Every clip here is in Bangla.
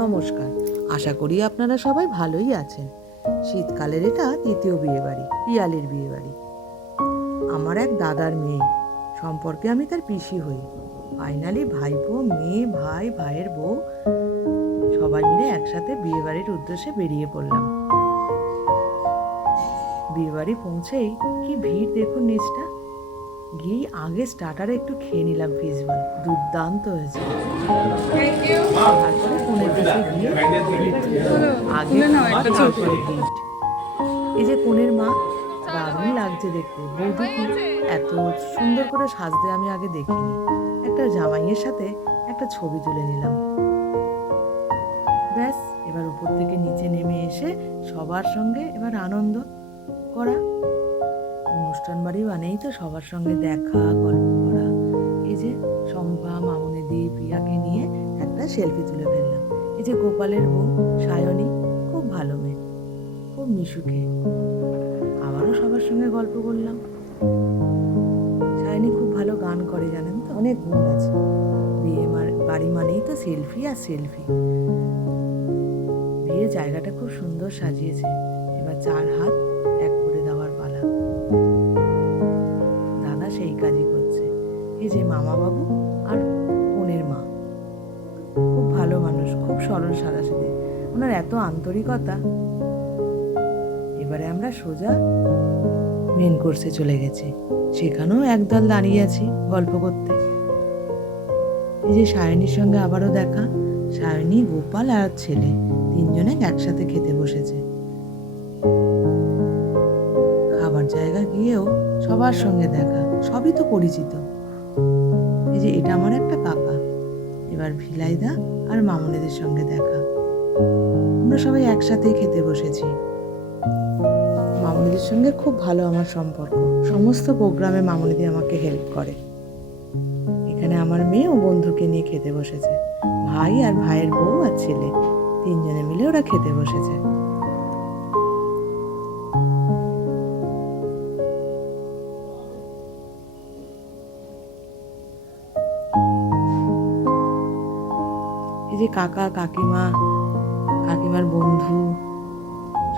নমস্কার। আশা করি আপনারা সবাই ভালোই আছেন। শীতকালের এটা তৃতীয় বিয়েবাড়ি, পিয়ালির বিয়েবাড়ি। আমার এক দাদার মেয়ে, সম্পর্কে আমি তার পিসি হই। ফাইনালি ভাইপো, মেয়ে, ভাই, ভাইয়ের বউ, সবাই মিলে একসাথে বিয়েবাড়ির উদ্দেশ্যে বেরিয়ে পড়লাম। বিয়েবাড়ি পৌঁছেই কি ভিড় দেখুন নিচটা গিয়েই আগে স্টার্টারে একটু খেয়ে নিলাম ফিস বল দুর্দান্ত হয়েছে। তারপরে কোণের কাছে গিয়ে আগে খাওয়া, এই যে কোণের মা দারুণ লাগছে দেখতে। বৌদি এত সুন্দর করে সাজতে আমি আগে দেখিনি। একটা জামাইয়ের সাথে একটা ছবি তুলে নিলাম। ব্যাস এবার উপর থেকে নিচে নেমে এসে সবার সঙ্গে এবার আনন্দ করা। অনুষ্ঠান বাড়ি মানেই তো সবার সঙ্গে দেখা, গল্প করা। এই যে শম্পা মামুনিদি, প্রিয়াকে নিয়ে একটা সেলফি তুলে ফেললাম। এই যে গোপালের বউ সায়নী, খুব ভালো মেয়ে, খুব মিশুকে। আবারও সবার সঙ্গে গল্প করলাম। সায়নী খুব ভালো গান করে, জানেন তো? অনেক গুণ আছে। বিয়ে বাড়ি মানেই তো সেলফি আর সেলফি বিয়ে জায়গাটা খুব সুন্দর সাজিয়েছে। এবার চার হাত, এক যে মামা বাবু আর বোনের মা। খুব ভালো মানুষ, খুব সরল সাদাসিধে ওনার এত আন্তরিকতা। এবারে আমরা সোজা মেন কোর্সে চলে গেছি। সেখানেও একদল দাঁড়িয়ে আছি গল্প করতে। এই যে সায়নীর সঙ্গে আবারও দেখা, সায়নী, গোপাল আর ছেলে তিনজনে একসাথে খেতে বসেছে। খাবার জায়গা গিয়েও সবার সঙ্গে দেখা, সবই তো পরিচিত। এটা আমার একটা কাকা। এবার ভিলাইদা আর মামুনিদের সঙ্গে দেখা। আমরা সবাই একসাথেই খেতে বসেছি। মামুনিদের সঙ্গে খুব ভালো আমার সম্পর্ক। সমস্ত প্রোগ্রামে মামুনিদি আমাকে হেল্প করে। এখানে আমার মেয়ে ও বন্ধুকে নিয়ে খেতে বসেছে। ভাই আর ভাইয়ের বউ আর ছেলে। তিনজনে মিলে ওরা খেতে বসেছে। যে কাকা, কাকিমা, কাকিমার বন্ধু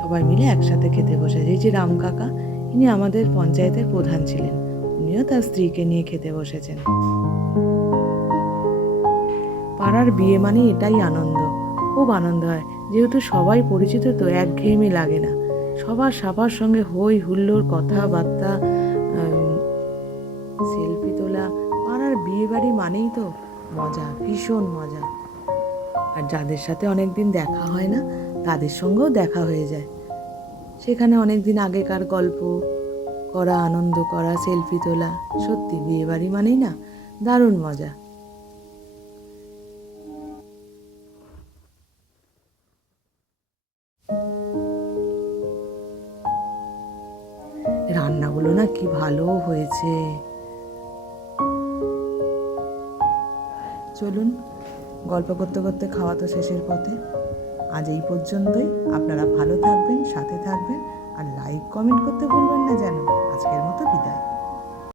সবাই মিলে একসাথে খেতে বসেছে। এই যে রাম কাকা, ইনি আমাদের পঞ্চায়েতের প্রধান ছিলেন। উনিও তার স্ত্রীকে নিয়ে খেতে বসেছেন। পাড়ার বিয়ে মানে এটাই আনন্দ। খুব আনন্দ হয়। যেহেতু সবাই পরিচিত, তো একঘেয়েমি লাগে না। সবার সবার সঙ্গে হই হুল্লোড় কথাবার্তা সেলফি তোলা, পাড়ার বিয়ে বাড়ি মানেই তো মজা, ভীষণ মজা। আর যাদের সাথে অনেক দিন দেখা হয় না, তাদের সঙ্গেও দেখা হয়ে যায়। সেখানে অনেক দিন আগেকার গল্প, করা, আনন্দ করা, সেলফি তোলা, সত্যি বিয়ে বাড়ি মানেই না, দারুণ মজা। রান্নাগুলো না কি ভালো হয়েছে। চলুন গল্প করতে করতে খাওয়া তো শেষের পথে। আজ এই পর্যন্তই। আপনারা ভালো থাকবেন, সাথে থাকবেন। আর লাইক কমেন্ট করতে ভুলবেন না যেন। আজকের মতো বিদায়।